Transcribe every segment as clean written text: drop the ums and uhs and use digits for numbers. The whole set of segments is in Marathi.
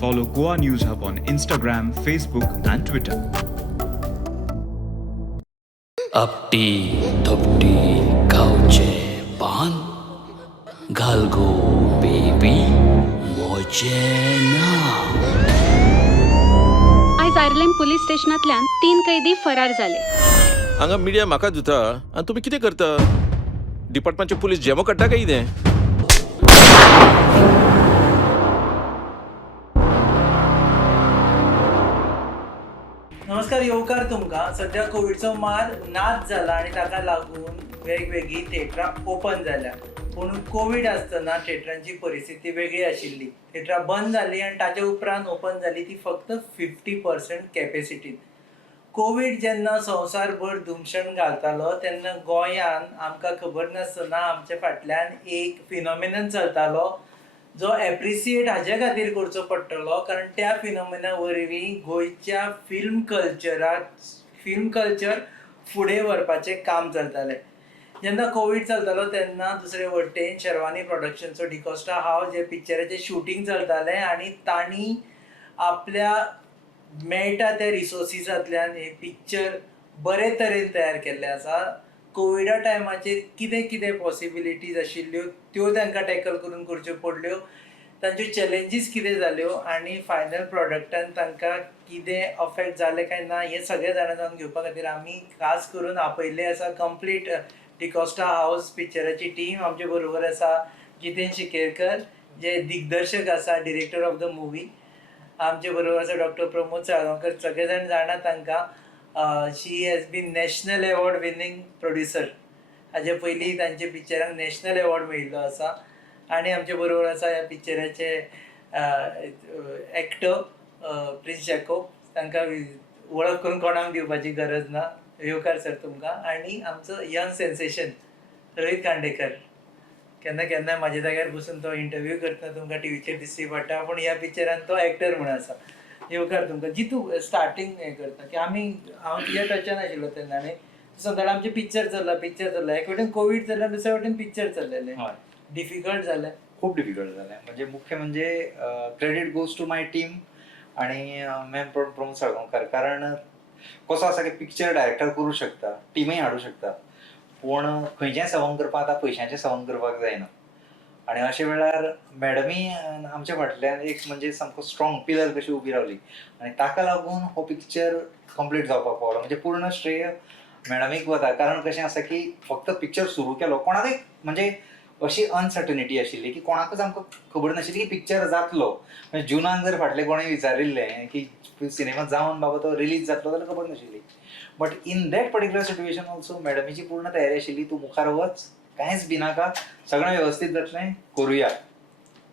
Follow Goa News Hub on Instagram, Facebook, and Twitter. आपटी धपटी गावचे पान घाल गो बेबी मोचे ना. आज आयर्लंड पुलीस स्टेशनांतल्यान 3 कैदी फरार जाले. हांगा मिडिया म्हाका दिता आनी तुमी कितें करता? डिपार्टमेंटचे पुलीस जेमो काडटा काय कितें? नमस्कार, येवकार तुमकां. सध्या कोविडचो मार नाच जाला आनी ताका लागून वेगवेगळी थिएटरां ओपन जाल्या. पूण कोविड आसतना थिएटरांची परिस्थिती वेगळी आशिल्ली. थिएटरां बंद जाली आनी ताचे उपरांत ओपन जाली ती फक्त 50% कॅपेसिटीन. कोविड जेन्ना संवसारभर धुमशण घालतालो तेन्ना गोंयान आमकां खबर नासतना आमच्या फाटल्यान एक फिनॉमिनन चलतालो जो एप्रिसिएट हाजे खातीर करचो पडटलो, कारण त्या फिनॉमिना वरवीं गोंयच्या फिल्म कल्चर फुडें व्हरपाचें काम चलतालें. जेन्ना कोविड चलतालो तेन्ना दुसरे वटेन शर्वानी प्रोडक्शनचो कोस्टा हावस जे पिक्चराचें शूटिंग चलतालें आनी तांणी आपल्या मेळटा त्या रिसोर्सिसांतल्यान हे पिक्चर बरे तरेन तयार केल्ले आसा. कोविडा टायमाचेर कितें कितें पॉसिबिलिटीज आशिल्ल्यो त्यो तांकां टॅकल करून करच्यो पडल्यो, तांच्यो चॅलेंजीस कितें जाल्यो आनी फायनल प्रॉडक्टान तांकां कितें अफेक्ट जालें काय ना हें सगळें जाणा जावन घेवपा खातीर आमी खास करून आपयल्ले आसा कंप्लीट कोस्टा हावस पिक्चराची टीम. आमचे बरोबर आसा जितेन शिकेरकर जे दिग्दर्शक आसा, डिरेक्टर ऑफ द मुवी. आमचे बरोबर आसा डॉक्टर प्रमोद साळगांवकर. सगळे जाण जाणा तांकां. She has been national award winning producer. हाजे पयलीं तांचे पिक्चरांक नॅशनल एवॉर्ड मेळिल्लो आसा. आनी आमचे बरोबर आसा ह्या पिक्चराचे एक्टर प्रिन्स जॅकोब. तांकां वळख करून कोणाक दिवपाची गरज ना. येवकार सर तुमकां. आनी आमचो यंग सेन्सेशन रोहित खांडेकर. केन्ना केन्ना म्हाजे जाग्यार बसून तो इंटरव्यू करतना तुमकां टिवीचेर दिश्टी पडटा, पूण ह्या पिक्चरान तो एक्टर म्हणून आसा. येवकार तुमकां. जितू स्टार्टींग हें करता की हांव तुज्या टचान आशिल्लो तेन्ना न्ही, सदांच आमचें पिक्चर चल्ला. एक वटेन कोविड चल्ला, दुसऱ्या वटेन पिक्चर चल्लेलें. डिफिकल्ट जालें. खूप डिफिकल्ट जालें. मुख्य म्हणजे credit goes to my team आणि मॅम प्रमोद साळगांवकर. कारण कसो आसा की पिक्चर डायरेक्टर करूं शकता, टिमूय हाडूं शकता, पूण खंयचेंय सवंग करपाक आतां पयशांचें सवंग करपाक जायना. आनी अशे वेळार मॅडमी आमच्या फाटल्यान एक म्हणजे सामको स्ट्रॉंग पिलर कशी उबी रावली आनी ताका लागून हो पिक्चर कंप्लीट जावपाक पावलो. म्हणजे पूर्ण श्रेय मॅडमीक वता. कारण कशें आसा की फक्त पिक्चर सुरू केलो, कोणाकय म्हणजे अशी अनसर्टनिटी आशिल्ली की कोणाकच आमकां खबर नाशिल्ली की पिक्चर जातलो. म्हणजे जुनान जर फाटले कोणें विचारिल्लें की सिनेमा जावन बाबा तो रिलीज जातलो जाल्यार खबर नाशिल्ली. But in that particular situation also मॅडमीची पूर्ण तयारी आशिल्ली. तूं मुखार वच, कांयच भिनाका, सगळें वेवस्थीत जातलें, करुया.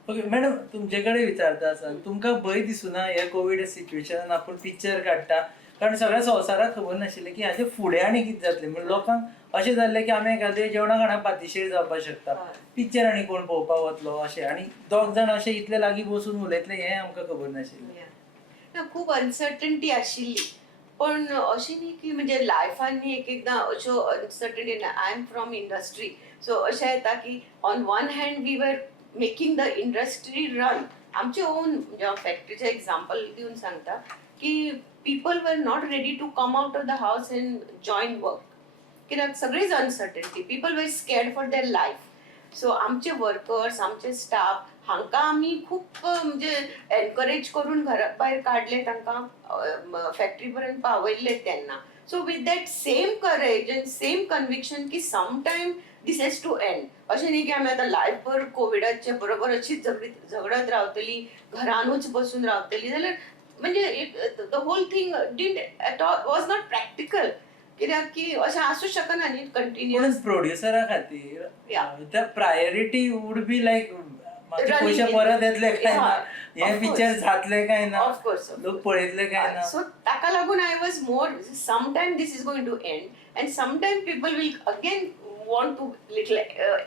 ओके मॅडम, तुमचे कडेन विचारता आसा, तुमकां भंय दिसूना ह्या कोविड सिच्युएशनान आपूण पिक्चर काडटा? कारण सगळ्या संवसाराक खबर नाशिल्लें की हाचे फुडें आनी कितें जातलें. म्हणजे लोकांक अशें जाल्लें की आमी एखादें जेवणा खाणाक पातीशेर जावपाक शकता, पिक्चर आनी कोण पळोवपाक वतलो अशें. आनी दोग जाण अशें इतले लागीं बसून उलयतले हें आमकां खबर नाशिल्लें. खूप अनसर्टनिटी आशिल्ली. पण अशी न्ही की म्हणजे लायफान एकदां अश्यो uncertainty. I am from industry, so अशें येता की on one hand we were making the industry run. आमचे ओन फॅक्टरीचें एक्झाम्पल दिवन सांगता की people were not ready to come out of the house and join work. कित्याक सगळीच uncertainty. People were scared for their life. So आमचे वर्कर्स, आमचे स्टाफ हांकां आमी खूब म्हणजे एनकरेज करून घरा भायर काडले, तांकां फॅक्टरी पर्यंत पावयल्ले तेन्ना. So with that same courage and same conviction की some time this has to end. अशें न्ही की आमी आतां लायफभर कोविडाचे बरोबर अशीच झगडत रावतली, घरानूच बसून रावतली जाल्यार म्हणजे the whole thing didn't at all was not practical. कित्याक की अशें आसूं शकना न्ही कंटिन्युअस. प्रोड्युसरा खातीर the priority would be like पयशे परत येतले काय ना, हे पिक्चर जातले काय ना, ऑफकोर्स लोक पळयतले काय ना. सो ताका लागून I was more some time this is going to end and some time people will again want to little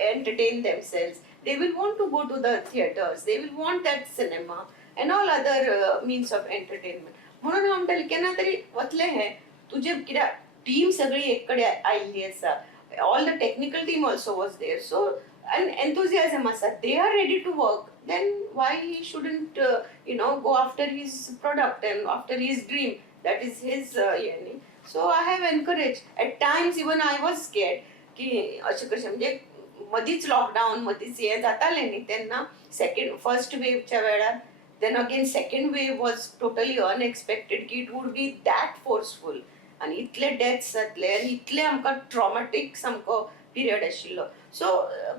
entertain themselves. They will want to go to the theaters. They will want that cinema and all other means of entertainment. म्हणून हांव म्हणटालें केन्ना तरी वतलें हें तुजें कित्याक टीम सगळी एक कडेन आयिल्ली आसा. All the technical team also was there. So an enthusiasm आसा. They are ready to work. then why he shouldn't go after his product and after his dream, that is his so I have encouraged at times. Even I was scared की असे कसे म्हणजे मधीच लॉकडाऊन मधीच हे जाताले न्ही तेन्ना फर्स्ट वेवच्या वेळार then again second wave was totally unexpected की it would be that forceful आणि इतले डेथ्स जातले आनी इतले आमकां ट्रॉमॅटीक सामको पिरियड आशिल्लो. So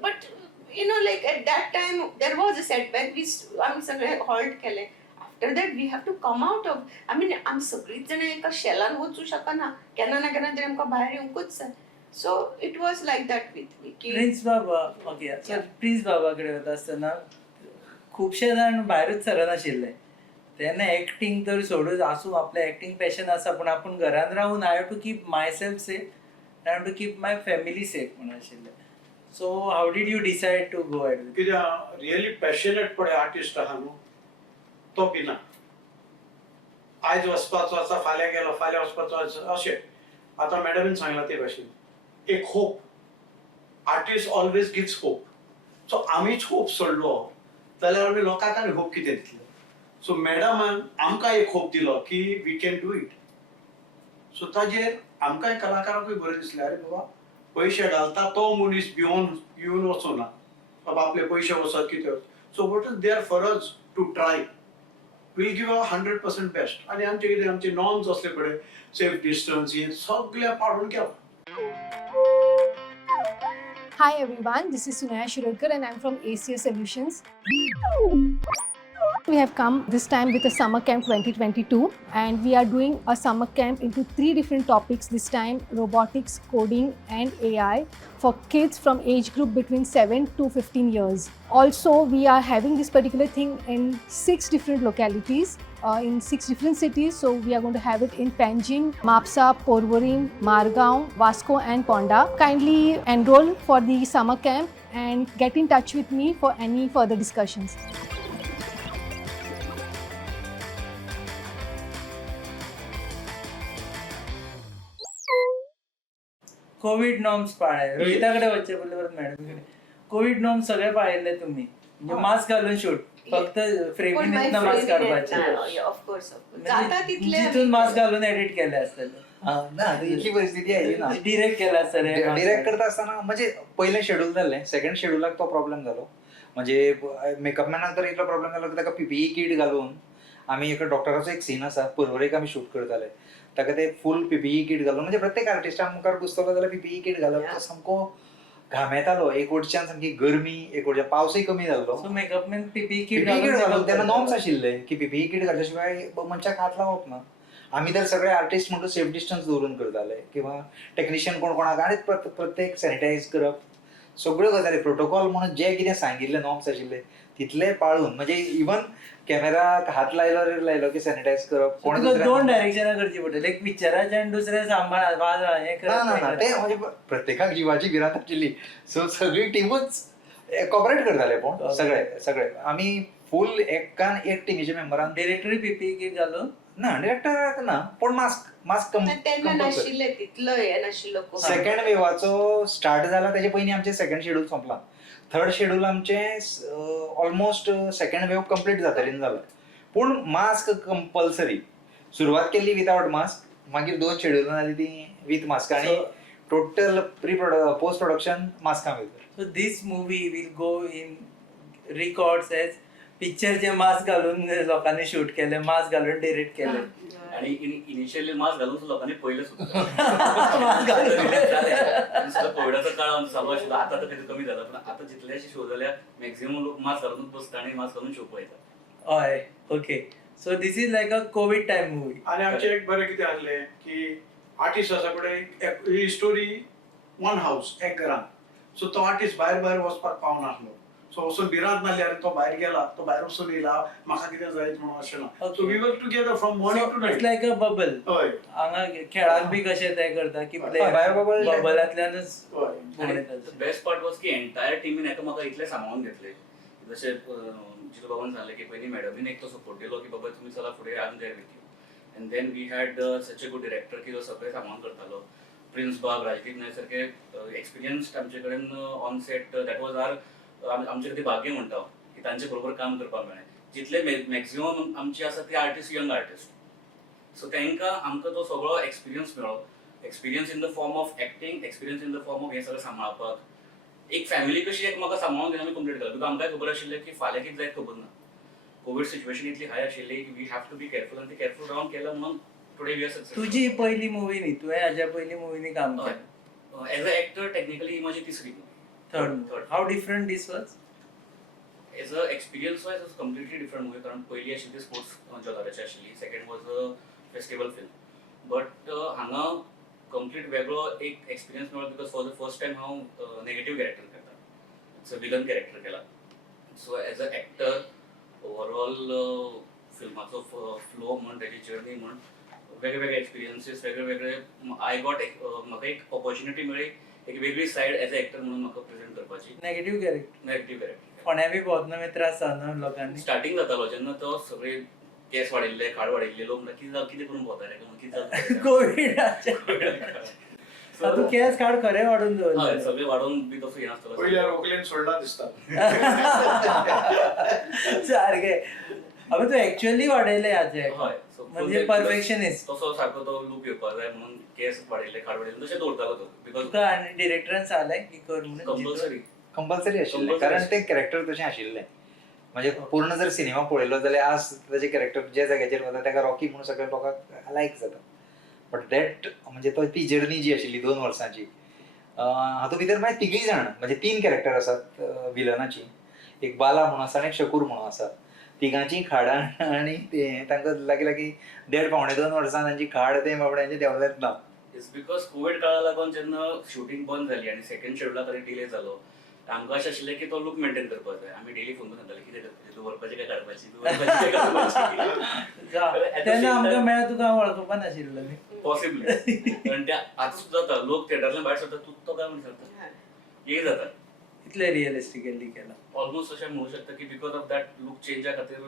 but like at that time there was a setback. आमी सगळे हॉल्ट केले. After that we have to come out of आमी सगळीच जाणां एका शेलान वचूं शकना, केन्ना ना केन्ना तरी आमकां भायर येवंकूच जाय. So it was like that with me की प्रिन्स बाबा ओके सर प्रिन्स बाबा कडेन वता आसतना खुबशे जाण भायरूच सरनाशिल्ले तेन्ना एक्टींग तर सोडून आसूं आपलें एक्टींग पॅशन आसा पूण आपूण घरान रावून I have to keep myself safe I have to keep my family safe म्हणून आशिल्लें. So how did you decide to go at कित्याक रियली पॅशनेट पळय आर्टिस्ट आहा न्हू तो भिना. आयज वचपाचो आसा फाल्यां गेलो फाल्यां वचपाचो आसा अशें. आतां मॅडमीन सांगलां ते भाशेन एक hope. Artist always gives hope. So आमीच होप सोडलो जाल्यार आमी लोकांक आनी होप कितें दितले. सो मॅडमान आमकां एक होप दिलो की we can do it. So ताजेर आमकांय कलाकारांकूय बरें दिसलें अरे बाबा पयशे घालता तो मनीस भिवन वचूना बाबा आपले पयशे वचत कितें. So what is there for us to try. Will give a 100% best. आनी आमचे कितें आमचे नॉर्म्स असले पळय सेफ डिस्टन्स हे सगळे पाळून केला. Hi everyone, this is Sunaya Shirokar and I'm from ACS Solutions. We have come this time with a summer camp 2022 and we are doing a summer camp into 3 different topics this time: robotics, coding and AI for kids from age group between 7 to 15 years. Also, we are having this particular thing in 6 different localities. In 6 different cities, so we are going to have it in Panjim, Mapsa, Porvorim, Margaon, Vasco and Ponda. Kindly enroll for the summer camp and get in touch with me for any further discussions. Covid norms पाळले. रोहिता कडेन वचचे पडले परत मॅडम कडेन. कोविड नॉर्म्स सगळे पाळिल्ले तुमी म्हणजे मास्क घालून शूट फक्त फ्रेमीन येतना मास्क काडपाचे ऑफकोर्स जाता तितले जितून मास्क घालून एडिट केले आसतले ना इतली परिस्थिती आहे ना. डिरेक्ट केला आसतले. डिरेक्ट करता असताना म्हणजे पहिले शेड्यूल जाल्लें सेकंड शेड्युलाक तो प्रॉब्लेम जालो. म्हणजे मेकअप मॅनाक तर इतलो प्रॉब्लेम जालो की ताका पीपीई किट घालून आमी एक डॉक्टराचो एक सीन आसा पर्वरेक आमी शूट करताले ताका ते फूल पीपीई किट घालून म्हणजे प्रत्येक आर्टिस्टाक मुखार घुसतलो जाल्यार पीपीई किट घालप तो सामको घाम येतालो. एक वटच्यान सामकी गरमी एक वटच्यान पावसूय कमी जाल्लो. So makeup man PPE kit घालून तेन्ना नॉर्म्स आशिल्ले की पीपीई किट घातल्या शिवाय मनशाक हात लावप ना. आमी तर सगळे आर्टिस्ट म्हणून सेफ डिस्टन्स दवरून करताले किंवा टेक्निशियन कोणाक आनी प्रत्येक सॅनिटायज करप सगळ्यो गजाली प्रोटोकॉल म्हणून जे कितें सांगिल्ले नॉर्म्स आशिल्ले तितले पाळून म्हणजे इवन कॅमेराक हात लायलो की सॅनिटायज करप. कोण 2 डायरेक्शनां करची पडटली एक पिक्चराचे आनी दुसरे सांबाळ वाज हे ना ते म्हणजे प्रत्येकाक जिवाची भिरांत आशिल्ली. सो सगळी टीमूच कॉपरेट करताले. पूण सगळे आमी फूल एकान एक टिमीच्या मेंबरान डिरेक्टरी पीपीई किट घालून ना डिरेक्टर ना पूण मास्क तेन्ना नाशिल्ले तितलो हे नाशिल्लो. सेकंड वेवाचो स्टार्ट जाला तेजे पयलीं आमचें सेकंड शेड्यूल सोंपलां. थर्ड शेड्यूल आमचें ऑलमोस्ट सेकंड वेव कंप्लीट जातरीन जालां पूण मास्क कंपल्सरी. सुरवात केल्ली विथआउट मास्क मागीर 2 शेड्यूल जाली ती विथ मास्क आनी टोटल पोस्ट प्रोडक्शन मास्कां भितर. So this movie will go in records as पिक्चरचे मास्क घालून लोकांनी शूट केले मास्क घालून डिरेक्ट केले आणि इनिशियली मास्क घालून लोकांनी पहिले सुद्धा कोविडाचा काळ आमचा चालू आशिल्लो. आता तर कितें कमी जाला पण आता जितलेशे शो जाल्यार मॅक्झिमम लोक मास्क घालूनच बसता आणि मास्क घालून शो पळयतात. हय okay. So this is like a COVID time movie. आनी आमचे एक बरें कितें आसलें की आर्टिस्ट आसा पळय ही स्टोरी वन हावस एक घरान. सो तो आर्टिस्ट भायर वचपाक पावनासलो. सो वचून भिरांत नासल्यार तो भायर गेला तो भायर वचून येयला म्हाका कितें जायत म्हणून अशें ना. So we were together from morning to night like a bubble. हय हांगा खेळात बी कशें ते करता की बबलांतल्यानच बेस्ट पार्ट वॉज की एंटायर टीमीन एकामेका इतले सांबाळून घेतले. जशें जितू बाबान सांगलें की पयलीं मॅडमीन एक तो सपोर्ट दिलो की बाबा तुमी चला फुडें I am there with you. And then we had such a good director की जो सगळें सांबाळून करतालो. प्रिन्स बाब राजदीप नायक सारके एक्सपिरियन्स्ड आमचे कडेन on set. That was our आमचे कडेन भाग्य म्हणटा की तांचे बरोबर काम करपाक मेळ्ळें. जितले मॅक्झिमम आमचे आसा ते आर्टिस्ट यंग आर्टिस्ट, सो तांकां आमकां तो सगळो एक्सपिरियन्स मेळ्ळो. Experience in the form of acting, experience in the form of हें सगळें सांबाळपाक. एक फॅमिली कशी एक म्हाका सांबाळून घेवन आमी कंप्लीट केला. बिकॉज आमकांय खबर आशिल्लें की फाल्यां कितें जायत खबर ना. कोविड सिच्युएशन इतली हाय आशिल्ली की we have to be careful, आनी ती केअरफुल रावन केलं म्हणून टुडे वी आर सक्सेसफुल. तुझी पहिली मूवी न्ही, तुवें हाज्या पहिली मुवींनी काम केलें. एज अ एक्टर टेक्निकली ही माझी तिसरी. Third. How different this was? As a experience wise was completely different movie. कारण पहिली आशिल्ली ती स्पोर्ट्स जॉनराची आशिल्ली, second was a festival film. But हांगा कंप्लीट वेगळो एक एक्सपिरियन्स मेळ्ळो. Because for the first time हांव नेगेटिव्ह कॅरेक्टर करता. इट्स अ विलन कॅरेक्टर केला. So as a actor overall फिल्माचो फ्लो म्हण, त्याची जर्नी म्हण, वेगळे एक्सपिरियन्सीस, वेगळे आय गॉट म्हाका एक ऑपॉर्च्युनिटी मेळ्ळी एक वेगळी सायड एज अ एक्टर म्हणून म्हाका प्रेझेंट करपाची. Negative character. कॅरेक्टर कोण्या बी भोंवतना त्रास जावना लोकांनी? स्टार्टिंग जातालो जेन्ना तो सगळे केस वाडिल्ले, खाड वाडिल्ले, लोक कितें करून भोंवताले, कितें जाता कोविडाच्या तू केस काड खरें वाडून दवरले. सगळे वाडून बी तसो हें नासतलो. पयल्या रोखलेन सोडला दिसता. सारके. अबे तू एक्चुअली वाडयले हाचे हय, म्हणजे परफेक्शनिस्ट. तसो सारको तो लूक येवपाक जाय म्हणून केस वाडिल्ले, खाड वाडिल्ले तशें दवरतालो तो. बिकॉज तुका आनी डिरेक्टरान सांगलें की कर म्हणून? कंपल्सरी आशिल्लें, कारण ते कॅरेक्टर तशें आशिल्लें. म्हणजे पूर्ण जर सिनेमा पळयलो जाल्यार आज ताचे कॅरेक्टर जे जाग्याचेर वता ताका रॉकी म्हणून सगळ्या लोकांक लायक जाता. बट दॅट म्हणजे ती जर्नी जी आशिल्ली 2 वर्सांची, हातूंत भितर मागीर तिगूय जाण म्हणजे 3 कॅरेक्टर आसात विलनाची. एक बाला म्हणून आसा आनी एक शकूर म्हणून आसा. तिगांची खाडां आनी तांकां लागीं 1.5-2 वर्सां तांची खाड ते बाबड्यांचे देंवलेंच ना. इट्स बिकॉज कोविड काळा लागून जेन्ना शूटिंग बंद जाली आनी सेकंड शेड्युला खातीर डिले जालो, आमकां अशें आशिल्लें की तो लूक मेंटेन करपाक जाय. आमी डेली फोन करून सांगताले कितें करपाचें, दवरपाचें काय काडपाची, तेन्ना आमकां मेळ्ळें तुका वळखुपा नाशिल्लो. पॉसिबली. कारण त्या आतां सुद्दां जाता, लोक थिएटरांतल्यान भायर सरता, तूं तो काय म्हणून सांगता, हें जाता. इतलें रियलिस्टिकली केला. ऑलमोस्ट अशें म्हणू शकता की बिकॉज ऑफ दॅट लूक चेंजा खातीर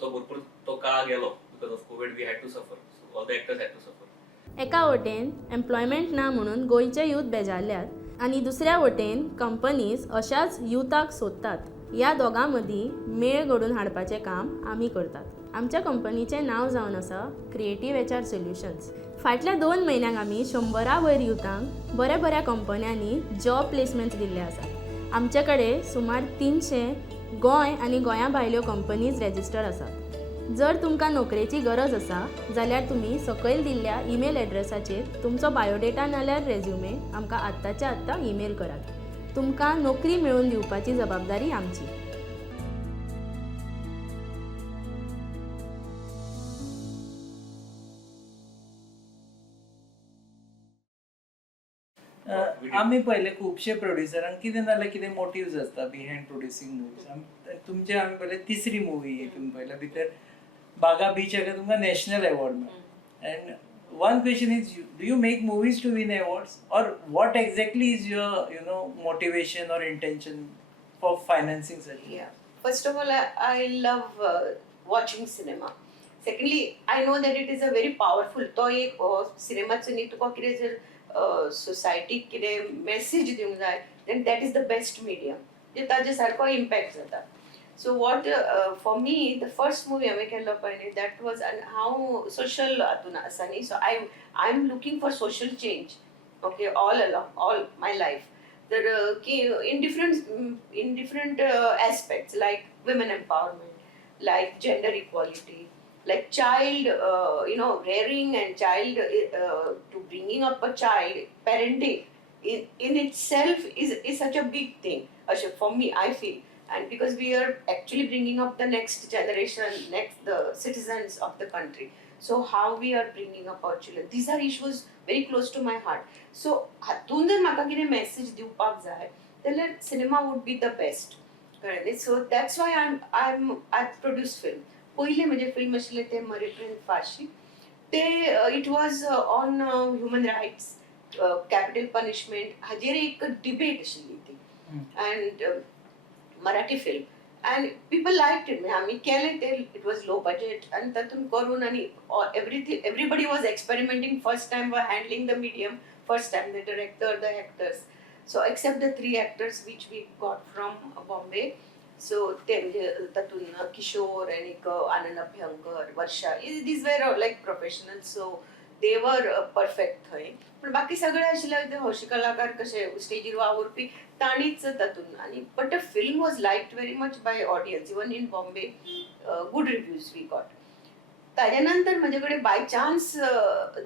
तो भरपूर तो काळ गेलो. Because of COVID we had to suffer. So all the actors had to suffer. एका वटेन एम्प्लॉयमेंट ना म्हणून गोंयचे यूथ बेजारल्यात आनी दुसऱ्या वटेन कंपनीज अशाच युथाक सोदतात. ह्या दोगां मदीं मेळ घडोवन हाडपाचें काम आमी करतात. आमच्या कंपनीचें नांव जावन आसा क्रिएटीव HR सोल्युशन्स. फाटल्या 2 म्हयन्यांक आमी 100 वयर युथांक बऱ्या बऱ्या कंपन्यांनी जॉब प्लेसमेंट्स दिल्ले आसात. आमचे कडेन सुमार 300 गोंय आनी गोंया भायल्यो कंपनीज रजिस्टर आसात. जर तुमकां नोकरेची गरज आसा जाल्यार तुमी सकयल दिल्ल्या ईमेल एड्रेसाचेर तुमचो बायोडेटा नाल्यार रेज्युमे आमकां आत्ताच्या आत्तां ईमेल करात. तुमकां नोकरी मेळोवन दिवपाची जबाबदारी आमची. आमी पहिले खुबशे प्रोड्युसरांक कितें नाल्यार कितें मोटिव्स आसता बिहायंड प्रोड्युसींग मुवीज. तुमचे आमी पहिले तिसरी मुवी हितून पयल्या भितर बागा बीच हाका तुमकां नॅशनल अवॉर्ड मेळ्ळो. End one question is, do you make movies to win awards, or what exactly is your motivation or intention for financing such? Yeah, first of all, I love watching cinema. Secondly, I know that it is a very powerful तो एक सिनेमाचो न्ही तुका कितें जर सोसायटीक कितें मेसेज दिवंक जाय then that is the best medium. जे ताजे सारको इम्पॅक्ट जाता. So what for me the first movie हांवें केल्लो पळय न्ही that was हांव social हातून आसा न्ही, so I'm looking for social change, okay, all along all my life. तर की in different aspects like women empowerment, like gender equality, like child rearing and child to bringing up a child, parenting in itself is such a big thing. For me, I feel. And because we are actually bringing up the next generation, the citizens of the country, so how we are bringing up our children, these are issues very close to my heart. So हातून जर म्हाका कितें message दिवपाक जाय जाल्यार cinema would be the best. So that's why I produce film. पहिले म्हणजे फिल्म आशिल्ले ते मरेट्रेन फाशी, ते it was on human rights, capital punishment, हाजेर एक डिबेट आशिल्ली ती. And Marathi film, and people liked it. आमी केले ते, it was low budget and तातून करून आणि everybody was experimenting first time by handling the medium, first time the director, the actors. So except the 3 actors which we got from Bombay, so ते म्हणजे तातूंत किशोर आनी Anand Abhyankar Varsha these were like professional so they were perfect थंय. पण बाकी सगळे आशिल्ले ते हौशी कलाकार कशे स्टेजीर वावुरपी तांणीच तातूंत आनी but the film was liked very much by audience even in Bombay good reviews we got. ताजे नंतर म्हजे कडेन by chance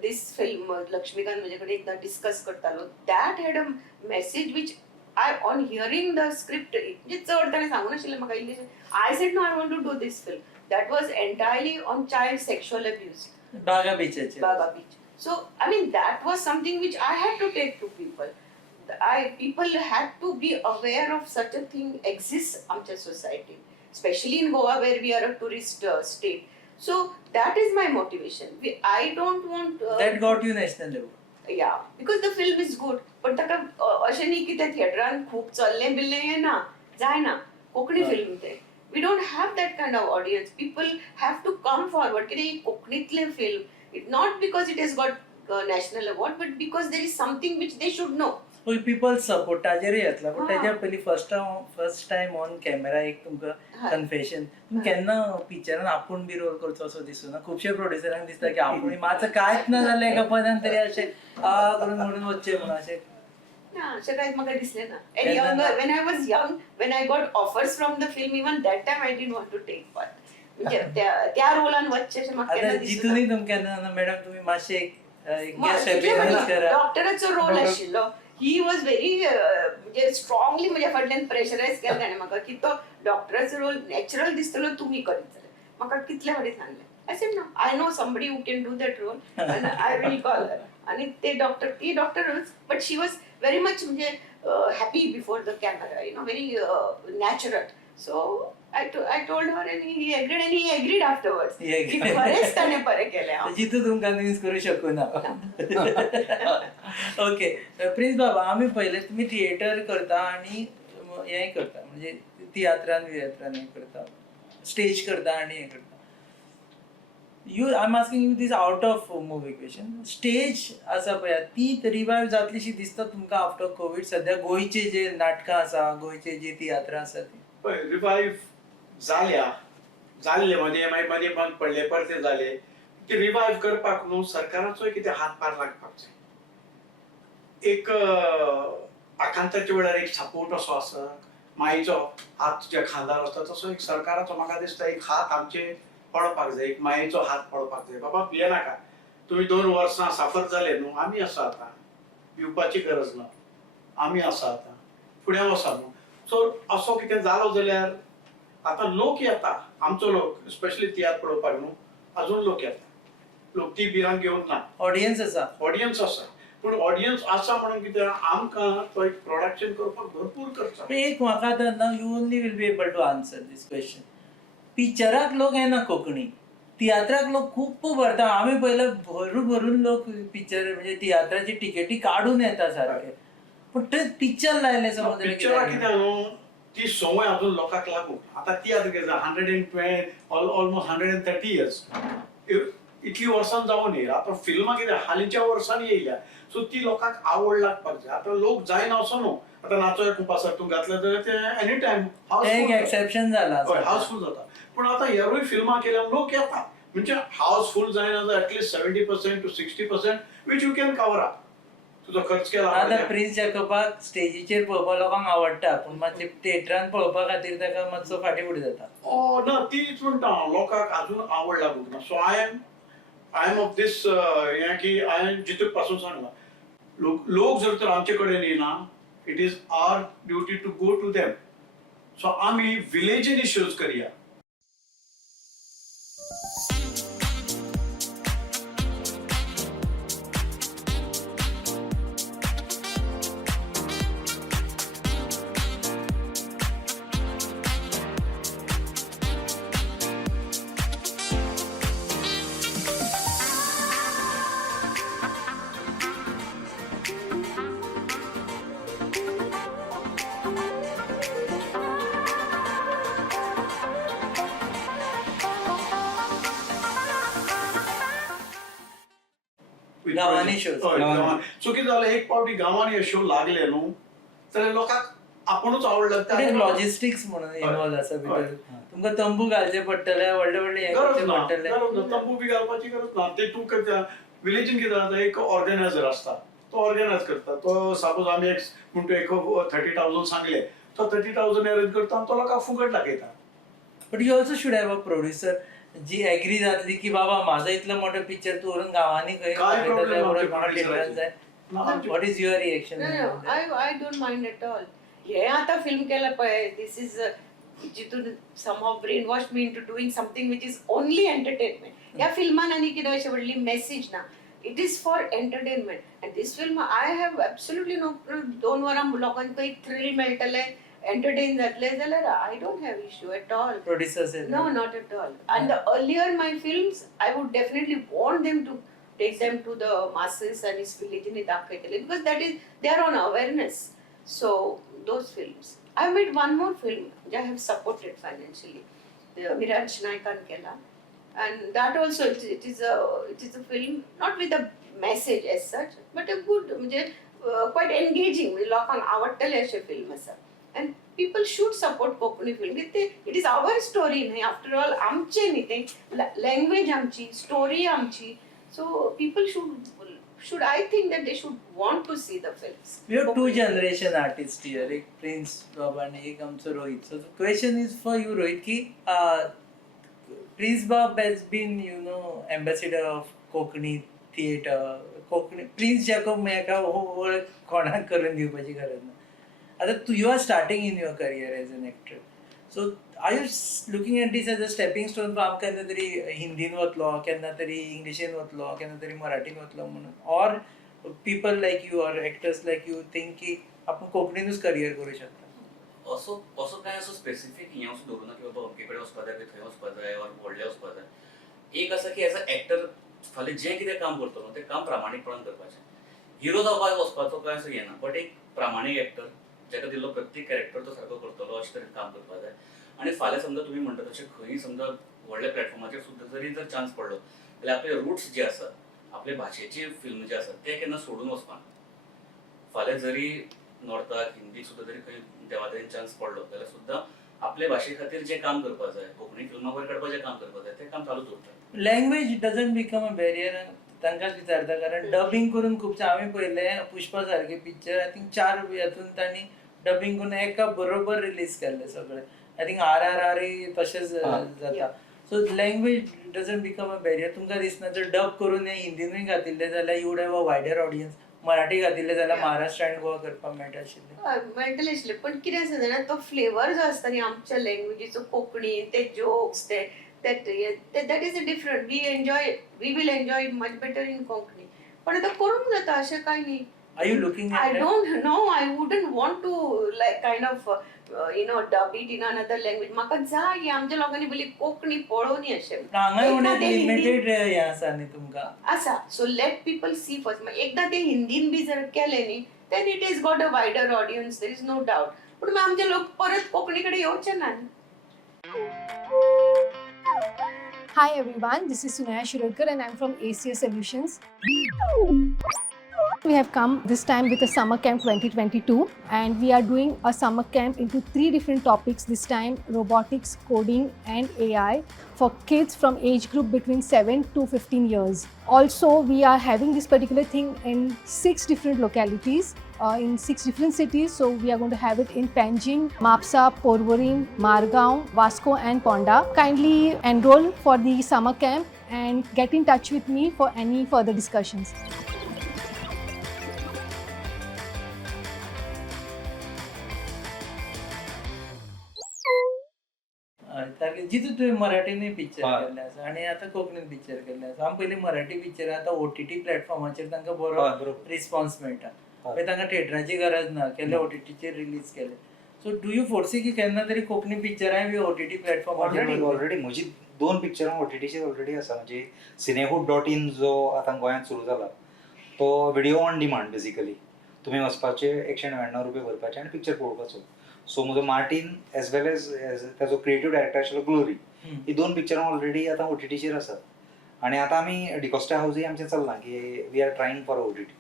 this film Laxmikant म्हजे कडेन एकदां डिस्कस करतालो that had a message which I on hearing the script म्हणजे चड ताणें सांगून नाशिल्लें म्हाका English I said no I want to do this film that was entirely on child sexual abuse Baga बीचाचेर. Baga Beach. So, I mean, that was something which I had to take to people. People had to be aware of such a thing exists in our society, especially in Goa where we are a tourist state. So, that is my motivation. I don't want... That got you national level. Yeah, because the film is good. But ताका अशें न्ही की त्या थिएटरान खूब चल्लें बिल्लें हें ना जायना कोंकणी फिल्म तें. We don't have that kind of audience. People have to come forward. कितें कोंकणीतलें film. It's not because it has got national award, but because there is something which they should know. People सपोर्टाचेरूय येतला पण तेज्या पयलीं फर्स्ट टायम ऑन कॅमेरा एक तुमकां कन्फेशन केन्ना पिक्चरान आपूण बी रोल करचो असो दिसूना. खुबशे प्रोड्युसरांक दिसता की आपूण मातसो कांयच ना जालें एका पदान तरी अशें करून म्हणून वचचें म्हणून अशें. ना अशें कांयच म्हाका दिसलें ना. And younger, when I was young, when I got offers from the film, even that time I didn't want to take part. म्हणजे त्या रोलान वचचें अशें म्हाका केन्ना दिसना. जितूनय तुमकां केन्ना मॅडम तुमी मातशें एक गेस्ट अपीयरन्स करा. डॉक्टराचो रोल आशिल्लो. ही वॉज व्हेरी म्हणजे स्ट्रॉंगली म्हज्या फाटल्यान प्रेशरायज केलें ताणें म्हाका की तो डॉक्टराचो रोल नॅचरल दिसतलो तुमी करीत जाल्यार. म्हाका कितले फावटी सांगलें. I said no I know somebody who can do that role आनी आय विल कॉल हर. आणि ती doctor but she was very much म्हणजे happy before the camera you know very natural. So I told her and he agreed afterwards. बरेच ताणें बरें केलें. जितू तुमकां कन्विन्स करूं शकूना. ओके प्रिन्स बाबा आमी पयलें तुमी थिएटर करता आनी हें करता म्हणजे तियात्रान हें करता स्टेज करता आनी हें करता. I am asking you this out of movie question. Stage आसा पळय ती रिवायव जातलीशी दिसता तुमकां आफ्टर कोवीड. सद्या गोंयचे जे नाटकां आसा गोंयचे जी तियात्रां आसा ती पळय रिवायव जाल्ले मध्ये बंद पडले परते जाले. ते रिवायव करपाक न्हू सरकाराचोय कितें हातभार लागपाक जाय. एक आकांताच्या वेळार एक सपोर्ट असो आसा मायेचो हात तुज्या खांदार आसता तसो एक सरकाराचो म्हाका दिसता एक हात आमचे पडपाक जाय. एक मायेचो हात पडपाक जाय. बाबा भिये नाका तुमी 2 वर्सां सफर जाले न्हू आमी आसा आतां भिवपाची गरज ना आमी आसा आतां फुडें वसा न्हू. सो असो कितें जालो जाल्यार आता लोक येता आमचो लोक स्पेशली तियात्र पळोवपाक न्हू अजून लोक येता. लोक ती बिरां घेवन ना. ऑडियन्स आसा पूण ऑडियन्स आसा म्हणून कितें आमकां तो एक प्रोडक्शन करपाक भरपूर खर्च. एक म्हाका आतां you only will be able to answer this question. पिक्चराक लोक येना कोंकणी तियात्राक लोक खूब भरता. आमी पयलें भरून लोक पिक्चर म्हणजे तियात्राची टिकेटी काडून येता सारके. पूण ते पिक्चर लायले समज पिक्चराक कितें न्हू ती संवय अजून लोकांक लागून. आता तियात्र कितें 120 ऑलमोस्ट 130 इयर्स इतली वर्सां जावन येयला. आता फिल्मां कितें हालींच्या वर्सांनी येयल्या. सो ती लोकांक आवड लागपाक जाय. आता लोक जायना असो न्हू. आता नाचोय खूप आसा तूं घातलें जाल्यार ते एनी टायम एक्सेप्शन जाला हाऊसफुल जाता. पूण आता हेरूय फिल्मां केल्यार लोक येता म्हणजे हाऊसफुल जायना जाल्यार at least 70% to 60% which you can cover up. तुजो खर्च केला. आता प्रिन्स जॅकबाक स्टेजीचेर पळोवपाक लोकांक आवडटा पूण मातशें थिएटरान पळोवपा खातीर ताका मातसो फाटीं फुडें जाता. ना तीच म्हणटा लोकांक अजून आवड लागूंक ना. So I am of these हें की हांवें जितूक पासून सांगलां लोक जर तर आमचे कडेन येयना it is our duty to go to them. So आमी विलेजींनी शोज करया. गांवांनी शो सो कितें जालें एक पावटी गांवांनी हे शो लागले न्हू जाल्यार लोकांक आपुणूच आवडलं लॉजिस्टिक्स म्हणून इन्वॉल्व आसा भितर तुमकां तंबू घालचे पडटले व्हडले व्हडले हे गरज करचे ना पडटले गरज ना तंबू बी घालपाची गरज ना ते तूं विलेजीन कितें जाता एक ऑर्गनायझर आसता तो ऑर्गनायज करता तो सपोज आमी एक म्हणटो एक 30,000 सांगले तो 30,000 अरेंज करता आनी तो लोकांक फुकट दाखयता. But you also should have a producer जी एग्री जातली की बाबा माझा इतलं मोठं पिक्चर तू व्हरून गावांनी खंय काय problem आमच्या म्हाका producer जाय. ना, आमची- what is your reaction? I don't mind at all. हे आता फिल्म केलं पळय दिस इज जितून somehow brainwash me into doing something which is only entertainment. ह्या फिल्मान आनी कितें अशें व्हडली मेसेज ना. It is for entertainment and this film I have absolutely no 2 वरां लोकांक एक थ्रिल मेळटले एंटरटेन जातले जाल्यार I don't have issue at all. Producers No, not at all. And the earlier my films, I would definitely want them to take them to the masses and is village because that is they are on awareness. So those films. I made one more film which I have supported financially. The Miraj Naikan Kela, and that also it is a film not with a message as such, but a good, quite engaging. लोकांक आवडटले अशें film आसा. And people should support Konkani film. It is our story. After all, आमचे न्ही ते language आमची, story आमची. So people should I think that they should want to see the films. We have two generation artists here. एक प्रिन्स बाबा आणि एक आमचं Rohit. So the question is for you, Rohit, की Prince Bob has been, ambassador of Konkani theatre. Konkani Prince Jacob मेका ओळख कोणाक करून दिवपाची गरज ना. आता you are starting in your career as an actor. So are you looking at this as a stepping stone? आम केन्ना तरी हिंदीन वतलो, केन्ना तरी इंग्लिशीन वतलो, केन्ना तरी मराठीन वतलो म्हणून, or people like you or actors like you think की आपण कोंकणीनूच करियर करू शकता? असो काय असो स्पेसिफिक हें असो धरून ना की बाबा अमके कडेन वचपा जाय थंय वचपा जाय और व्हडले वचपा जाय. एक आसा की एज अ एक्टर फाल्यां जें कितें काम करतलो तें काम प्रामाणीकपणान करपाचें. हिरो जावपाक वचपाचो काय असो हें ना, बट एक प्रामाणीक एक्टर जेका दिल्लो प्रत्येक कॅरेक्टर तो सारको करतलो अशें तरेन काम करपा जाय. आनी फाल्यां समजा तुमी म्हणटा तशें खंयी समजा व्हडल्या प्लॅटफॉर्माचेर सुद्दां जरी जर चान्स पडलो जाल्यार आपले रुट्स जे आसा आपले भाशेची फिल्म जे आसा ते केन्ना सोडून वचपाना. फाल्यां जरी नॉर्थाक हिंदीक सुद्दां जरी खंय देवादेन चान्स पडलो जाल्यार सुद्दां आपले भाशे खातीर जें काम करपा जाय, कोंकणी फिल्मां बरें काडपाचें काम करपा जाय तें काम चालूच उरता. Language doesn't become a barrier. तांकांच विचारता कारण डबिंग करून खुबशे आमी पळयलें पुष्पा सारके पिक्चर आय थिंक 4 हातून तांणी डबिंग करून एका बरोबर रिलीज केल्ले सगळे. आय थिंक RRR तशेंच जाता. So language doesn't become a barrier. तुमकां दिसना जर डब करून हें हिंदीनूय घातिल्लें जाल्यार you would have a wider audience. Marathi घातिल्लें जाल्यार महाराष्ट्र आनी गोवा करपाक मेळटा आशिल्लें. मेळटलें आशिल्लें पण कितें आसा जाणा तो फ्लेवर जो आसता न्ही आमच्या लँग्वेजीचो कोंकणी ते जोक्स ते that is a different. We will enjoy it much better in Konkani. पण आता करून जाता अशें काय न्ही. Are you looking at I that? don't know. I wouldn't want to like kind of dub it in another language. म्हाका जाय की आमच्या लोकांनी बोली कोंकणी पळोवनी अशें. हांगा उणें लिमिटेड हें आसा न्ही तुमकां. आसा. So let people see first. एकदा ते हिंदीन बी जर केलें न्ही then it has got a wider audience. There is no doubt. पण मग आमचे लोक परत कोंकणी कडे येवचे ना. Hi everyone, this is Sunaya Shirokar and I'm from ACS Solutions. We have come this time with a summer camp 2022 and we are doing a summer camp into 3 different topics this time: robotics, coding and AI for kids from age group between 7 to 15 years. Also, we are having this particular thing in 6 different localities. In 6 different cities, so we are going to have it in Panjim, Mapsa, Porvorim, Margaon, Vasco and Ponda. Kindly enroll for the summer camp and get in touch with me for any further discussions. जितून तुवें मराठीनूय पिक्चर केल्ले आसा आनी आतां कोंकणीन पिक्चर केल्ले आसा. आमी पयलीं मराठी पिक्चर आतां OTT प्लॅटफॉर्माचेर तांकां बरो रिस्पॉन्स मेळटा. मागीर तांकां थिएटराची गरज ना, केल्ले OTTचेर रिलीज केले. सो डू यू फोर्सी की केन्ना तरी कोंकणी पिक्चराय बी OTT प्लॅटफॉर्माचेर? ऑलरेडी म्हजी 2 पिक्चरां OTTचेर ऑलरेडी आसा. म्हणजे cinehood.in जो आतां गोंयांत सुरू जाला तो व्हिडिओ ऑन डिमांड. बेसिकली तुमी वचपाचे 199 रुपया भरपाचे आनी पिक्चर पळोवपाचो. सो म्हजो मार्टीन एज वेल एज ताजो क्रिएटीव डायरेक्टर आशिल्लो ग्लोरी, ही 2 पिक्चरां ऑलरेडी आतां OTTचेर आसात. आनी आतां आमी डिकोस्टा हावजूय आमचें चल्लां की we are trying for OTT.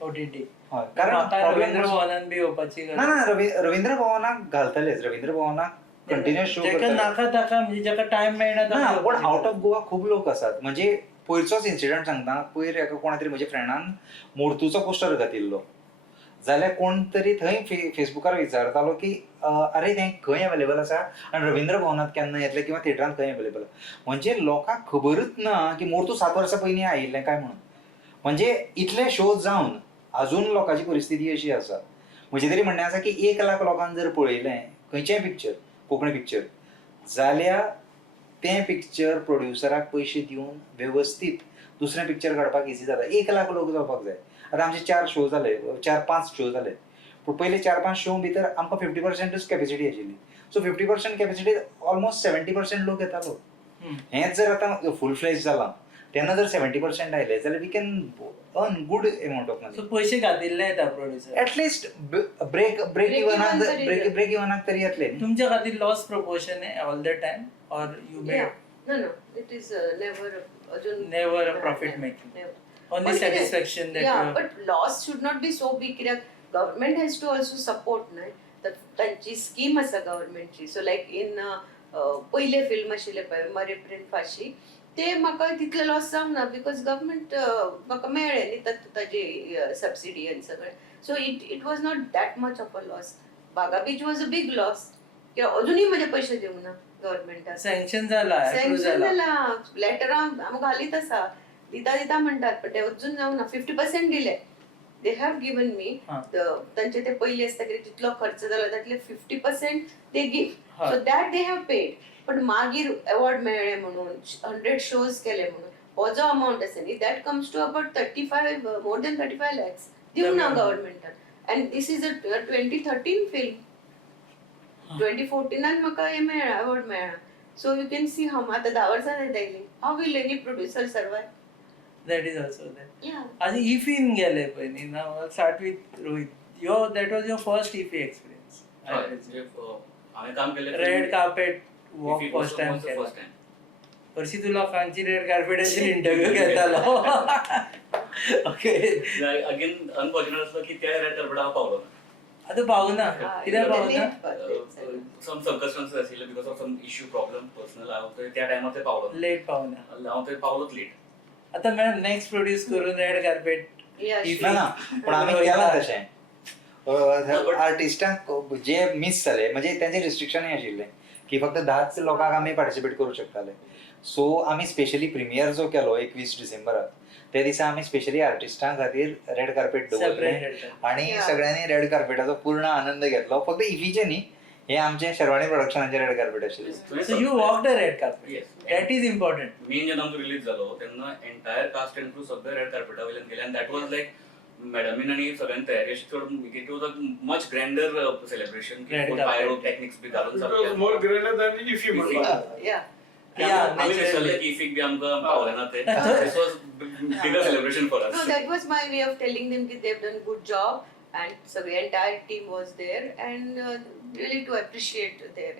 OTT. हय कारण प्रॉब्लेम रवींद्र भवनान बी येवपाची ना ना रवींद्र भवनाक घालतलेच, रवींद्र भवनाक कंटिन्युअस शो जाका नाका ताका म्हणजे जाका टाइम मेळना ना. पण ताका आउट ऑफ गोवा खूप लोक असतात. म्हणजे पयरचोच इन्सिडंट सांगता. पयर एका कोणा तरी म्हज्या फ्रेंडान मोर्तूचो पोस्टर घातिल्लो, जाल्यार कोण तरी थंय फेसबुकार विचारतालो की अरे तें खंय अवेलेबल आसा आनी रवींद्र भवनात केन्ना येतले किंवा थिएटरांत खंय अवेलेबल. म्हणजे लोकांक खबरूच ना की मोर्तू 7 वर्सां पयलीं आयिल्लें काय म्हणून. म्हणजे इतले शो जावन अजून लोकांची परिस्थिती अशी आसा. म्हजे तरी म्हणणें आसा की 1 लाख लोकांनी जर पळयलें खंयचेंय पिक्चर, कोंकणी पिक्चर, जाल्यार तें पिक्चर प्रोड्युसराक पयशे दिवन वेवस्थीत दुसरें पिक्चर काडपाक इजी जाता. 1 लाख लोक जावपाक जाय. आतां आमचे 4 शो जाले, 4-5 शो जाले. पूण पयले 4-5 शो भितर आमकां 50%च कॅपेसिटी आशिल्ली. सो 50% कॅपेसिटी ऑलमोस्ट 70% लोक येतालो. हेंच जर आतां फूल फ्लेज जालां तेन्ना जर 70% आयले जाल्यार we can earn good amount of money. So पयशे घातिल्ले येता प्रोड्युसर. एटलिस्ट ब्रेक इवनाक तरी येतले. तुमच्या खातीर loss proportion all the time or you made No, it is never a profit making. Only satisfaction that yeah, but loss should not be so big. Government has to also support, na. त्यांची स्कीम आसा गव्हर्नमेंटची. सो लायक इन पयले फिल्म आशिल्ले पळय मरे प्रेम फाशी, ते म्हाका तितले लॉस जावंक ना बिकॉज गव्हर्नमेंट म्हाका मेळ्ळे न्ही ताजी सबसिडी आनी सगळें. So it was not that much of a loss. Baga beach was a big loss. अजूनही म्हजे पयशे दिवंक ना गव्हर्नमेंटान. सँक्शन जाला लेटर आमकां घालीत आसा, दिता म्हणटात, पण ते अजून जावंक ना. 50% दिले. They have given me. तांचे ते पयले आसता कितें जितलो खर्च जालो तातले 50% they give. So that they have paid. पण मागीर अवॉर्ड मेळ्ळे म्हणून 100 शोज केले म्हणून हो जो अमाउंट आसा न्ही that comes to about 35 more than 35 lakhs दिवंक ना गव्हर्नमेंटान. And this is a 2013 film. 2014 म्हाका हे मेळ्ळा, अवॉर्ड मेळ्ळा. So you can see how आतां 10 वर्सां जाता येयली. How will any producer survive? That is also there. Yeah. As IFIN गेले पळय न्ही. Now I'll start with Rohit. That was your first IFI experience. हांवें काम केलें red carpet walk first time केला. हरशी तूं लोकांची रेड कार्पेटाचेर इंटरव्यू घेतालो. ओके. अगेन अनफॉर्च्युनेट आसलो की त्या रेड कार्पेटार हांव पावलो ना. आतां पावना. कित्याक पावना? सम सर्कमस्टन्सेस आशिल्ले because of some issue problem personal. हांव त्या टायमार ते पावलो ना. लेट पावना. हांव ते पावलोच लेट. आतां मॅडम नेक्स्ट प्रोड्यूस करून रेड कार्पेट. ना पण आमी केलां तशें. आर्टिस्टांक जे मिस जाले म्हणजे त्यांचे रिस्ट्रिक्शनय आशिल्ले की फक्त 10च लोकांक आमी पार्टिसिपेट करूं शकताले. सो आमी स्पेशली प्रिमियर जो केलो 21 डिसेंबराक त्या दिसा आमी स्पेशली आर्टिस्टां खातीर रेड कार्पेट दवरलें आनी सगळ्यांनी रेड कार्पेटाचो पूर्ण आनंद घेतलो. फक्त इफीचे न्ही, हे आमचे शर्वाणी प्रोडक्शनाचे रेड कार्पेट आशिल्ले. So you walk the red carpet. That is important. Main जेन्ना आमचो रिलीज जालो तेन्ना एंटायर कास्ट एंड क्रू सगळे रेड कार्पेटा वयल्यान गेले. आनी दॅट वॉज लायक मॅडमीन आनी सगळ्यांनी तयारी अशी चड. It was a much grander celebration. Pyrotechnics बी घालून more grander than if you म्हणटा. आमी विसरले की इफीक बी आमकां पावले ना ते. This was bigger celebration for us. No, that was my way of telling them that they've done good job and so the entire team was there and really to appreciate their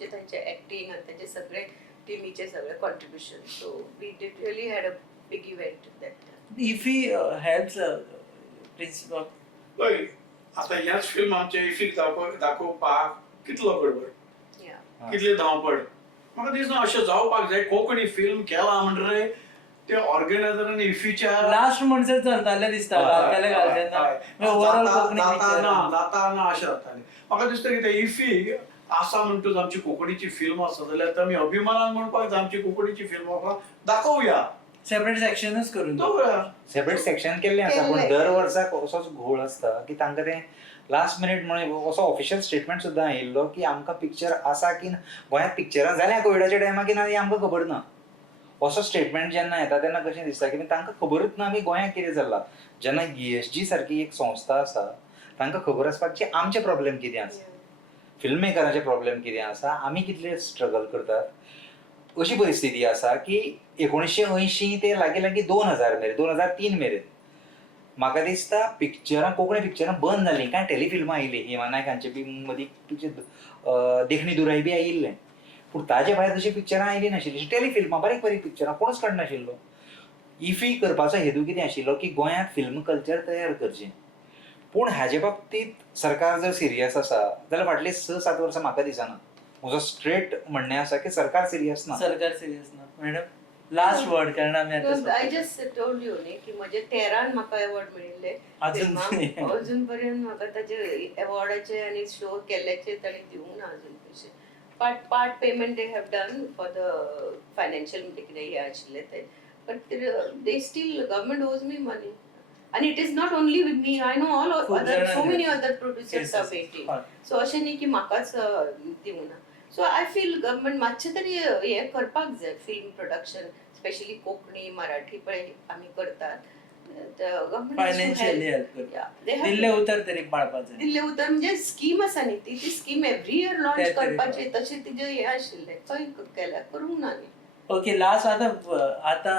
जे त्यांचे acting and त्यांचे सगळे टीमीचे सगळे contribution. So we did really had a big event that time. IFI helps principal. पळय आतां ह्याच फिल्म आमचे इफीक दाखोवपाक कितलो गडबड, कितले धांवपळ. म्हाका दिसना अशें जावपाक जाय. कोंकणी फिल्म केला म्हणटरे ते ऑर्गनायझरांनी इफीच्या लास्ट म्हणसर चलताले दिसता. घालताले जाता ना अशें जातालें. म्हाका दिसता की ते इफी आसा म्हणटूच आमची कोंकणीची फिल्म आसा जाल्यार आमी अभिमानान म्हणपाक जाय आमची कोंकणीची फिल्म दाखोवया. सेपरेट सेक्शनच करून सेपरेट सेक्शन केल्लें आसा. पण दर वर्साक असोच घोळ आसता की तांकां तें लास्ट मिनीट म्हणून असो ऑफिशियल स्टेटमेंट सुद्दां आयिल्लो की आमकां पिक्चर आसा की गोंयांत पिक्चरां जाल्या कोविडाच्या टायमार की ना ही आमकां खबर ना. असो स्टेटमेंट जेन्ना येता तेन्ना कशें दिसता की तांकां खबरूच ना आमी गोंयांत कितें जालां. जेन्ना ESG सारकी एक संस्था आसा तांकां खबर आसपाक आमचे प्रॉब्लेम कितें आसा, फिल्म मेकराचे प्रॉब्लेम कितें आसा, आमी कितले स्ट्रगल करतात. अशी परिस्थिती आसा की 1980 ते लागीं 2000 मेरेन 2003 मेरेन म्हाका दिसता पिक्चरां कोंकणी पिक्चरां बंद जालीं. कांय टेलिफिल्मां आयलीं. हेमा नायकांचे बी मदीं देखणी दुराय बी आयिल्लें. पूण ताजे भायर तशीं पिक्चरां आयलीं नाशिल्लीं. टेलिफिल्मां बारीक बारीक पिक्चरां कोणूच काडनाशिल्लो. इफी करपाचो हेतू कितें आशिल्लो की गोंयांत फिल्म कल्चर तयार करचें. पूण हाजे बाबतींत सरकार जर सिरियस आसा जाल्यार फाटलीं 6-7 वर्सां म्हाका दिसना. म्हजो स्ट्रेट म्हणणें आसा की सरकार सिरियस ना. सरकार सिरियस ना. मॅडम लास्ट वर्ड कारण आमी आय आतां जस्ट टोल्ड यू न्ही की म्हजे 13 म्हाका अवॉर्ड मेळिल्ले अजून अजून पर्यंत म्हाका ताचे अवॉर्डाचे आनी शो केल्ल्याचे ताणी दिवंक ना अजून पयशे. Part payment they have done for the financial म्हणजे कितें हे आशिल्ले ते बट दे स्टील गव्हर्मेंट ओज me money and it is not only with me, I know all other so many other producers are waiting. So अशें न्ही की म्हाकाच दिवना. So I feel government मातशें तरी हे करपाक जाय film production specially Konkani Marathi पळय आमी करतात फायनान्शियली हेल्प करता. दिल्ले उतर तरी पाळपाक जाय. दिल्ले उतर म्हणजे स्कीम आसा न्ही ती स्कीम एव्हरी इयर लॉन्च करपाची तशें तिजें हें आशिल्लें खंय केल्यार करूंक ना न्ही. ओके लास्ट आतां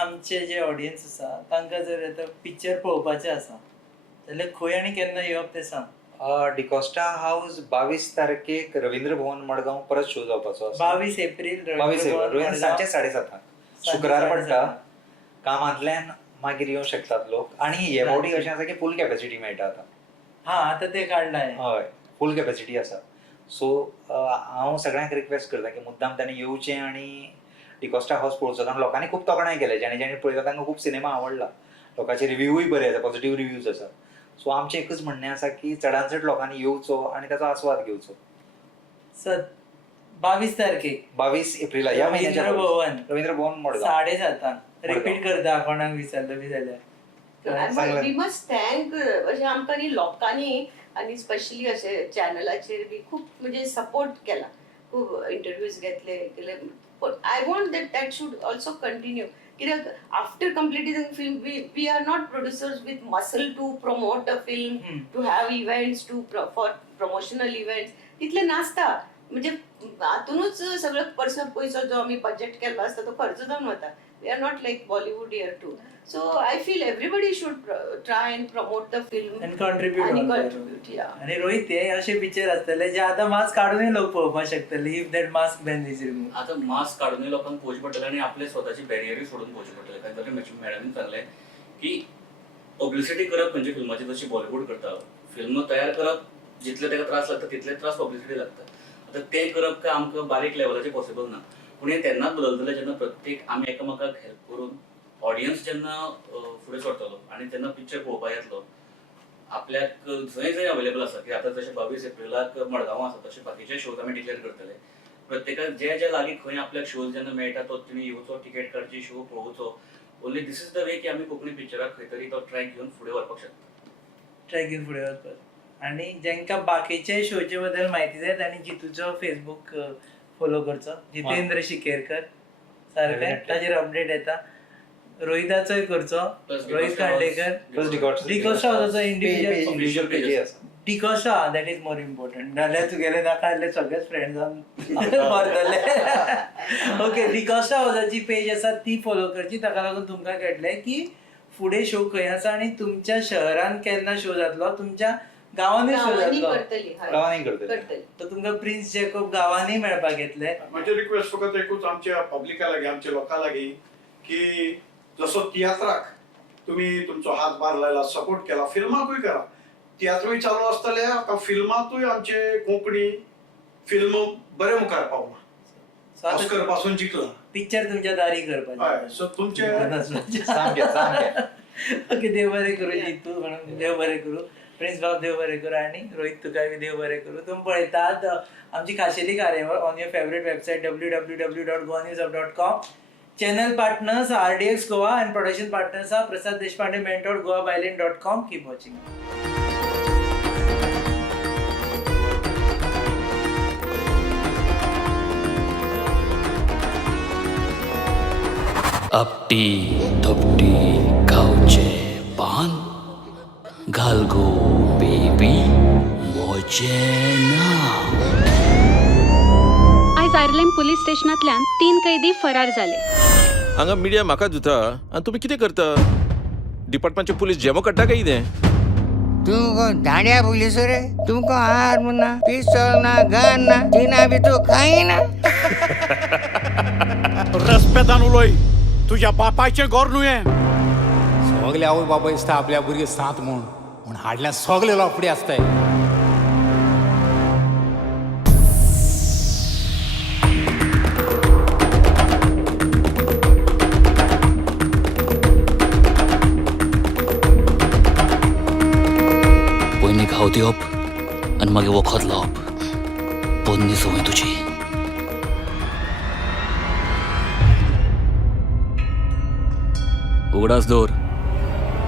आमचे जे ऑडियन्स आसा तांकां जर आतां पिक्चर पळोवपाचें आसा जाल्यार खंय आनी केन्ना येवप तें सांग. डिकोस्टा हाऊस 22 तारखेक रवींद्र भवन मडगांव परत शो जावपाचो आसा. 22 एप्रील रोहित सांजचे 7:30 शुक्रार पडटा. कामांतल्यान मागीर येवंक शकतात लोक आनी हे फावटी अशें आसा की फूल कॅपॅसिटी मेळटा आतां. आतां तें काडलां. हय फूल कॅपॅसिटी आसा. सो हांव सगळ्यांक रिक्वेस्ट करता की मुद्दाम तांणी येवचें आनी डिकोस्टा हाऊस पळोवचो. कारण लोकांनी खूब तोखणाय केल्या जेणे पळयता तांकां खूब सिनेमा आवडला. लोकांचे रिव्यूय बरे आसा पॉझिटिव्ह रिव्यूज आसा. सो आमचें एकच म्हणणें आसा की चडांत चड लोकांनी येवचो आनी ताचो आस्वाद घेवचो. 22 तारखेक 22 एप्रिला ह्या म्हयन्याच्या रवींद्र भवन मडगांव 7:30 रिपीट करता कोणाक विसरलो बी जाल्यार. वी मस्ट थँक अशें आमकां न्ही लोकांनी आनी स्पेशली अशे चॅनलाचेर बी खूब म्हणजे सपोर्ट केला. खूब इंटरव्यूज घेतले केले. I want that should also continue. After completing the film, we are not producers with muscle to promote a film, to have events, for promotional events. तितले नासता म्हणजे हातूनच सगळं पयसो जो आमी बजेट केल्लो आसता तो खर्च जावन वता. We are not like Bollywood here too. So I feel everybody should try and promote the film and contribute. Yeah. आणि रोहित ते असे पिक्चर असतले जे आता मास्क काढूनही लोक पळोवपाक शकतले if that mask ban is removed. आता मास्क काढूनही लोकांक पळोवचे पडटले आणि आपले स्वतःची बॅरियरी सोडून पळोवचे पडटले. कारण तरी मॅडमीन सांगले की पब्लिसिटी करप म्हणजे फिल्माची जशी बॉलिवूड करता फिल्म तयार करप जितले ताका त्रास लागता तितले त्रास पब्लिसिटी लागता. आता ते करप काय आमकां बारीक लेवलाचेर पॉसिबल ना. पूण हे तेन्नाच बदलतले जेन्ना प्रत्येक आमी एकामेकाक हेल्प करून ऑडियन्स जेन्ना फुडें सरतलो आनी तेन्ना पिक्चर पळोवपाक येतलो. आपल्याक जंय जंय अवेलेबल आसा की आतां जशें 22 एप्रिलाक मडगांव आसा तशें बाकीचे शोज आमी डिक्लेअर करतले. प्रत्येकाक जे लागीं खंय आपल्याक शोज जेन्ना मेळटा तो तुमी येवचो टिकेट काडची शो पळोवचो. Only this is the way की आमी कोंकणी पिक्चराक खंय तरी तो ट्रॅक घेवन फुडें व्हरपाक शकता. ट्रॅक घेवन फुडें वचपाक. आनी जेंकां बाकीचे शोचे बद्दल म्हायती जाय तांणी जितूचो फेसबूक फॉलो करचो. जितेंद्र शिकेरकर सारकें ताजेर अपडेट येता. रोहिताचोय करचो. रोहित खांडेकर डिकोस्टा हाऊसाचो इंडिव्हिज्युअल पेज आसा. D'Costa that is more important. नाल्यार तुगेले नाका आसले सगळेच फ्रेंड जावन व्हरतले. ओके डिकोस्टा हाऊसाची पेज आसा ती फॉलो करची. ताका लागून तुमकां कळटलें की फुडें शो खंय आसा आनी तुमच्या शहरान केन्ना शो जातलो तुमच्या गांवांनी शो जातलो तर तुमकां प्रिन्स जॅकोब गांवांनी मेळपाक येतले. म्हणजे रिक्वेस्ट फकत एकूच आमच्या पब्लिका लागीं आमच्या लोकां लागीं की जसो तियात्राक तुम्ही तुमचो हातभार लायला सपोर्ट केला फिल्माकूय करा. तियात्रूय चालू आसतले आता फिल्मातूय आमचे कोंकणी फिल्म बरे मुखार पावना. ऑस्कर पासून जिंकला पिक्चर तुमच्या दारी करपाचें. सो तुमचे ओके देव बरें करूं जितू म्हणून देव बरें करूं. प्रिन्स बाब देव बरें करूं आनी रोहित तुकाय बी देव बरें करूं. तुमी पळयतात आमची खाशेली कार्यावळ on your favourite website www.goanewsup.com. Channel partners RDX Goa and production partners are Prasad Deshpande Mentor goabyland.com. Keep watching. आपटी धपटी गावचे पान घालगो बेबी मोजेना. आयज आयर्लंड पुलीस स्टेशनांतल्यान 3 कैदी फरार जाले. हांगा मिडिया म्हाका दिता आनी तुमी कितें करता? डिपार्टमेंटचे पुलीस जेमो काडटा काय कितें? तुमको दांड्या पुलिस रे तुमको आर्म ना पिस्तौल ना गन ना जिना भी तो खाई ना. रेस्पेदान उलय. तुझ्या बापायचें गोर न्हू हें. सगळे आवय बाबा दिसता आपल्या भुरगे सांत म्हूण हाडल्यार सगळे लोपडी आसताय. पयलीं घाव दिवप आनी मागीर वखद लावप पोन्नी संवय तुजी. उगडास दवर.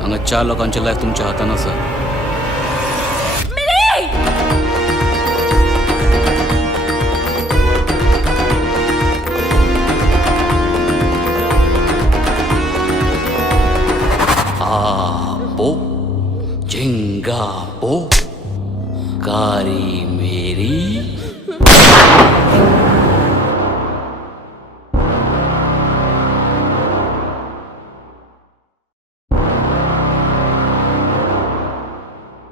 हांगा 4 लोकांचें लायफ तुमच्या हातान आसा. आपो झिंगा पो कारी मेरी